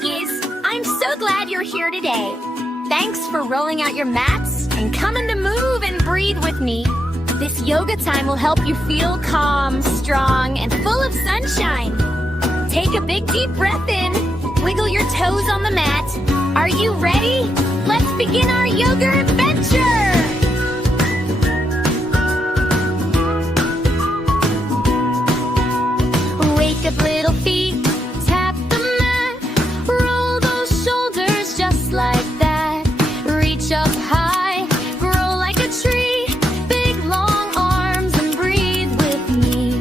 Yogis! I'm so glad you're here today. Thanks for rolling out your mats and coming to move and breathe with me. This yoga time will help you feel calm, strong, and full of sunshine. Take a big deep breath in. Wiggle your toes on the mat. Are you ready? Let's begin our yoga adventure! Wake up, little feet, tap the mat. Roll those shoulders just like that. Reach up high, grow like a tree. Big long arms and breathe with me.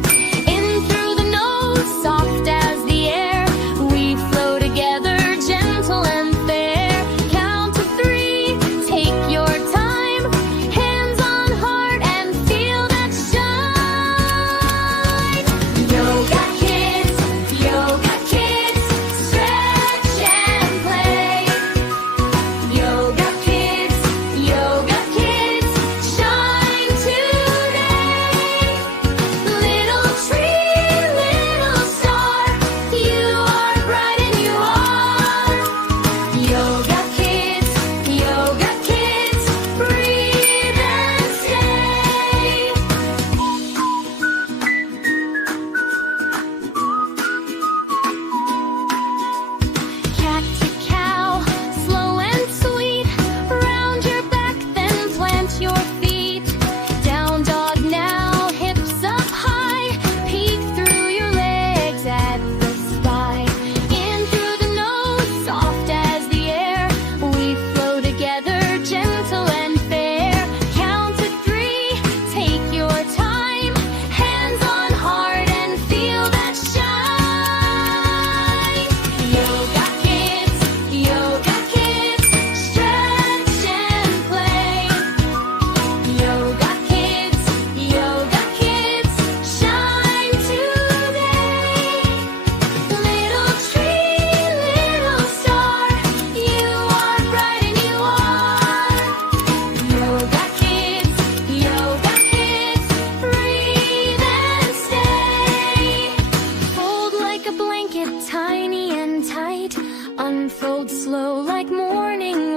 In through the nose, soft as the air. We flow together, gentle and fair. Count to 3, take your time. Hands on heart and feel that shine. Yoga kids, stretch and play. Yoga kids, shine today. Little tree, little star, you are bright and you are. Yoga kids, breathe and stay. Cat to cow, slow and sweet. Round your back, then plant your feet. Down dog now, hips up high. Peek through your legs at the sky. In through the nose, soft as the air. We flow together, gentle and fair. Count to 3, take your time. Hands on heart and feel that shine. Yoga kids, stretch and play. Yoga kids, shine today. Little tree, little star, you are bright and you are. Yoga kids, breathe and stay. Fold like a blanket, tiny and tight. Unfold slow like morning